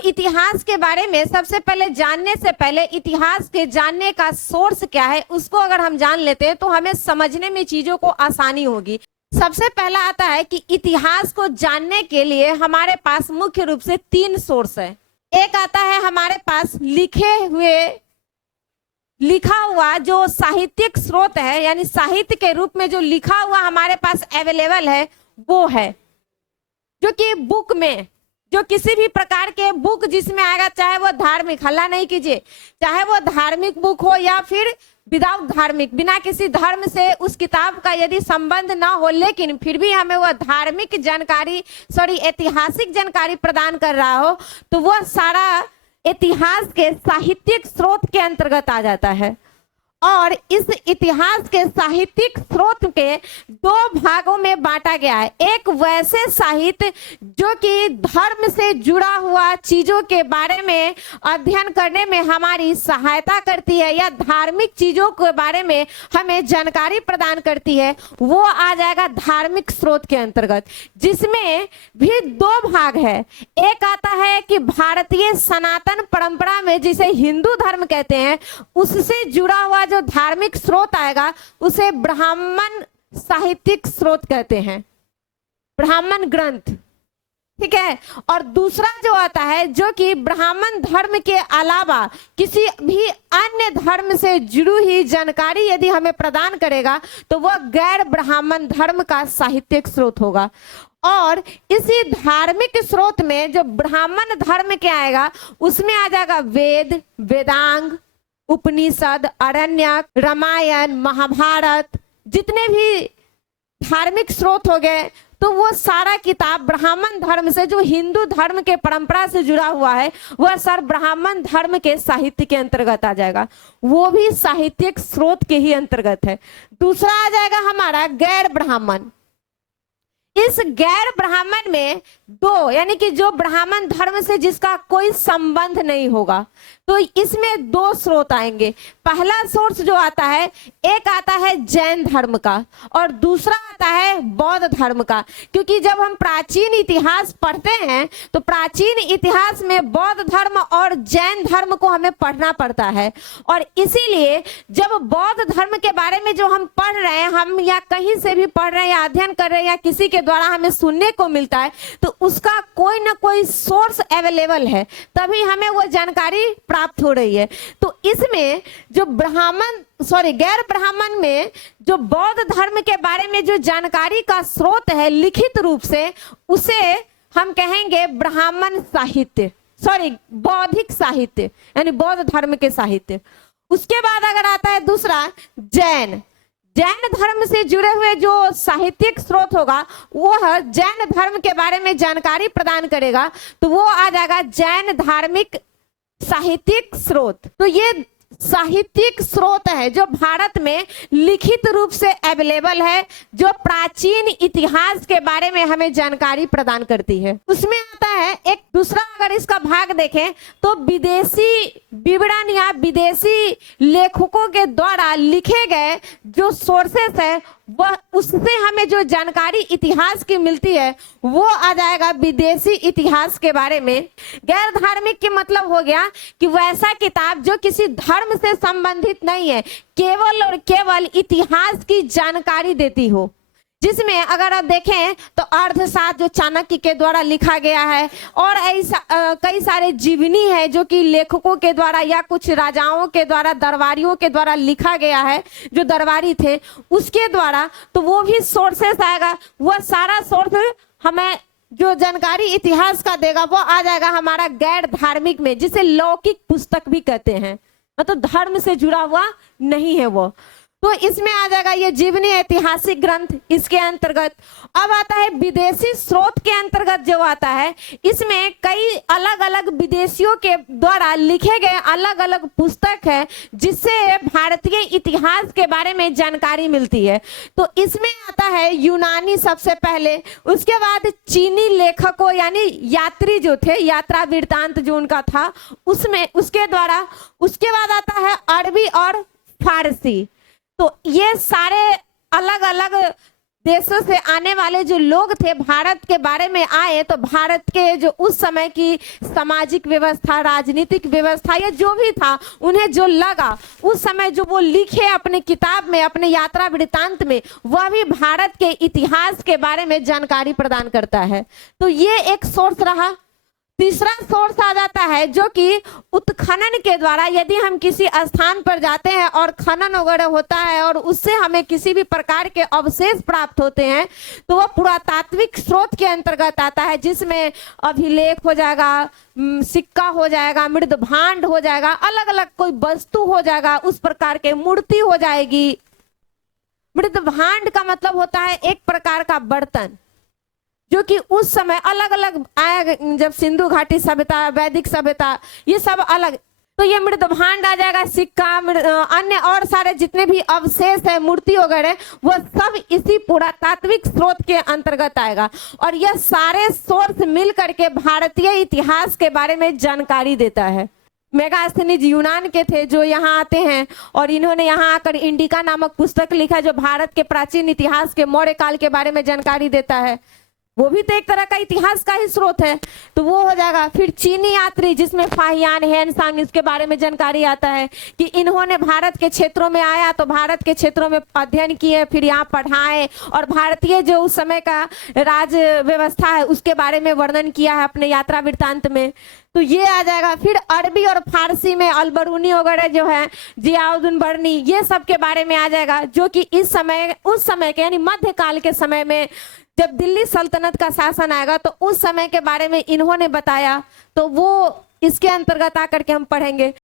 इतिहास के बारे में सबसे पहले जानने से पहले इतिहास के जानने का सोर्स क्या है उसको अगर हम जान लेते हैं तो हमें समझने में चीजों को आसानी होगी। सबसे पहला आता है कि इतिहास को जानने के लिए हमारे पास मुख्य रूप से 3 सोर्स है। एक आता है हमारे पास लिखा हुआ जो साहित्यिक स्रोत है, यानी साहित्य के रूप में जो लिखा हुआ हमारे पास अवेलेबल है वो है, जो कि बुक में, जो किसी भी प्रकार के बुक जिसमें आएगा, चाहे वो धार्मिक, हल्ला नहीं कीजिए, चाहे वो धार्मिक बुक हो या फिर विदाउट धार्मिक, बिना किसी धर्म से उस किताब का यदि संबंध ना हो लेकिन फिर भी हमें वह धार्मिक जानकारी ऐतिहासिक जानकारी प्रदान कर रहा हो, तो वह सारा इतिहास के साहित्यिक स्रोत के अंतर्गत आ जाता है। और इस इतिहास के साहित्यिक स्रोत के 2 भागों में बांटा गया है। एक वैसे साहित्य जो कि धर्म से जुड़ा हुआ चीजों के बारे में अध्ययन करने में हमारी सहायता करती है या धार्मिक चीजों के बारे में हमें जानकारी प्रदान करती है, वो आ जाएगा धार्मिक स्रोत के अंतर्गत, जिसमें भी 2 भाग है। एक आता है कि भारतीय सनातन परंपरा में, जिसे हिंदू धर्म कहते हैं, उससे जुड़ा हुआ जो धार्मिक स्रोत आएगा उसे ब्राह्मण साहित्यिक स्रोत कहते हैं, ब्राह्मण ग्रंथ, ठीक है। और दूसरा जो आता है जो कि ब्राह्मण धर्म के अलावा किसी भी अन्य धर्म से जुड़ी हुई जानकारी यदि हमें प्रदान करेगा तो वह गैर ब्राह्मण धर्म का साहित्यिक स्रोत होगा। और इसी धार्मिक स्रोत में जो ब्राह्मण धर्म के आएगा उसमें आ जाएगा वेद, वेदांग, उपनिषद, अरण्यक, रामायण, महाभारत, जितने भी धार्मिक स्रोत हो गए, तो वो सारा किताब ब्राह्मण धर्म से, जो हिंदू धर्म के परंपरा से जुड़ा हुआ है, वह सर ब्राह्मण धर्म के साहित्य के अंतर्गत आ जाएगा, वो भी साहित्यिक स्रोत के ही अंतर्गत है। दूसरा आ जाएगा हमारा गैर ब्राह्मण। इस गैर ब्राह्मण में 2, यानी कि जो ब्राह्मण धर्म से जिसका कोई संबंध नहीं होगा, तो इसमें 2 स्रोत आएंगे। पहला सोर्स जो आता है, एक आता है जैन धर्म का और दूसरा आता है बौद्ध धर्म का। क्योंकि जब हम प्राचीन इतिहास पढ़ते हैं तो प्राचीन इतिहास में बौद्ध धर्म और जैन धर्म को हमें पढ़ना पड़ता है, और इसीलिए जब बौद्ध धर्म के बारे में जो हम पढ़ रहे हैं, हम या कहीं से भी पढ़ रहे हैं या अध्ययन कर रहे हैं या किसी के द्वारा हमें सुनने को मिलता है, तो उसका कोई ना कोई सोर्स अवेलेबल है, तभी हमें वो जानकारी प्राप्त हो रही है। तो इसमें जो गैर ब्राह्मण में जो बौद्ध धर्म के बारे में जो जानकारी का स्रोत है लिखित रूप से, उसे हम कहेंगे ब्राह्मण साहित्य, बौद्धिक साहित्य, यानी बौद्ध धर्म के साहित्य। उसके बाद अगर आता है दूसरा जैन धर्म से जुड़े हुए जो साहित्यिक स्रोत होगा, वह जैन धर्म के बारे में जानकारी प्रदान करेगा, तो वो आ जाएगा जैन धार्मिक साहित्यिक स्रोत। तो ये साहित्यिक स्रोत है जो भारत में लिखित रूप से अवेलेबल है, जो प्राचीन इतिहास के बारे में हमें जानकारी प्रदान करती है। उसमें आता है एक दूसरा, अगर इसका भाग देखें तो विदेशी विवरण या विदेशी लेखकों के द्वारा लिखे गए जो सोर्सेस है, वह उससे हमें जो जानकारी इतिहास की मिलती है वो आ जाएगा विदेशी इतिहास के बारे में। गैर धार्मिक के मतलब हो गया कि वैसा किताब जो किसी धर्म से संबंधित नहीं है, केवल और केवल इतिहास की जानकारी देती हो, जिसमें अगर आप देखें तो अर्थशास्त्र जो चाणक्य के द्वारा लिखा गया है, और ऐसा कई सारे जीवनी है जो कि लेखकों के द्वारा या कुछ राजाओं के द्वारा, दरबारियों के द्वारा लिखा गया है, जो दरबारी थे उसके द्वारा, तो वो भी सोर्सेस आएगा। वह सारा सोर्स हमें जो जानकारी इतिहास का देगा वो आ जाएगा हमारा गैर धार्मिक में, जिसे लौकिक पुस्तक भी कहते हैं, मतलब धर्म से जुड़ा हुआ नहीं है वो। तो इसमें आ जाएगा ये जीवनी ऐतिहासिक ग्रंथ इसके अंतर्गत। अब आता है विदेशी स्रोत के अंतर्गत जो आता है, इसमें कई अलग अलग विदेशियों के द्वारा लिखे गए अलग अलग पुस्तक है, जिससे भारतीय इतिहास के बारे में जानकारी मिलती है। तो इसमें आता है यूनानी सबसे पहले, उसके बाद चीनी लेखकों यानी यात्री जो थे, यात्रा वृत्तांत जो उनका था उसमें, उसके द्वारा। उसके बाद आता है अरबी और फारसी। तो ये सारे अलग अलग देशों से आने वाले जो लोग थे भारत के बारे में आए, तो भारत के जो उस समय की सामाजिक व्यवस्था, राजनीतिक व्यवस्था या जो भी था, उन्हें जो लगा उस समय जो वो लिखे अपने किताब में, अपने यात्रा वृत्तांत में, वह भी भारत के इतिहास के बारे में जानकारी प्रदान करता है। तो ये एक सोर्स रहा। तीसरा सोर्स आ जाता है जो कि उत्खनन के द्वारा, यदि हम किसी स्थान पर जाते हैं और खनन वगैरह होता है और उससे हमें किसी भी प्रकार के अवशेष प्राप्त होते हैं, तो वह पुरातात्विक स्रोत के अंतर्गत आता है, जिसमें अभिलेख हो जाएगा, सिक्का हो जाएगा, मृद भांड हो जाएगा, अलग अलग कोई वस्तु हो जाएगा, उस प्रकार के मूर्ति हो जाएगी। मृद भांड का मतलब होता है एक प्रकार का बर्तन, जो कि उस समय अलग अलग आया, जब सिंधु घाटी सभ्यता, वैदिक सभ्यता, ये सब अलग, तो ये मृद भांड आ जाएगा, सिक्का, अन्य और सारे जितने भी अवशेष है, मूर्ति वगैरह, वो सब इसी पुरातात्विक स्रोत के अंतर्गत आएगा। और यह सारे सोर्स मिल करके भारतीय इतिहास के बारे में जानकारी देता है। मेगास्थनीज यूनान के थे जो यहाँ आते हैं और इन्होंने यहाँ आकर इंडिका नामक पुस्तक लिखा, जो भारत के प्राचीन इतिहास के मौर्य काल के बारे में जानकारी देता है। वो भी तो एक तरह का इतिहास का ही स्रोत है, तो वो हो जाएगा। फिर चीनी यात्री, जिसमें फाहियान, हेनसांग, इसके बारे में जानकारी आता है कि इन्होंने भारत के क्षेत्रों में आया, तो भारत के क्षेत्रों में अध्ययन किए, फिर यहाँ पढ़ाए और भारतीय जो उस समय का राज व्यवस्था है उसके बारे में वर्णन किया है अपने यात्रा वृत्तांत में, तो ये आ जाएगा। फिर अरबी और फारसी में अलबरूनी वगैरह जो है, जियाउद्दीन बर्नी, ये सब के बारे में आ जाएगा, जो कि इस समय, उस समय के यानी मध्यकाल के समय में जब दिल्ली सल्तनत का शासन आएगा, तो उस समय के बारे में इन्होंने बताया, तो वो इसके अंतर्गत आकर के हम पढ़ेंगे।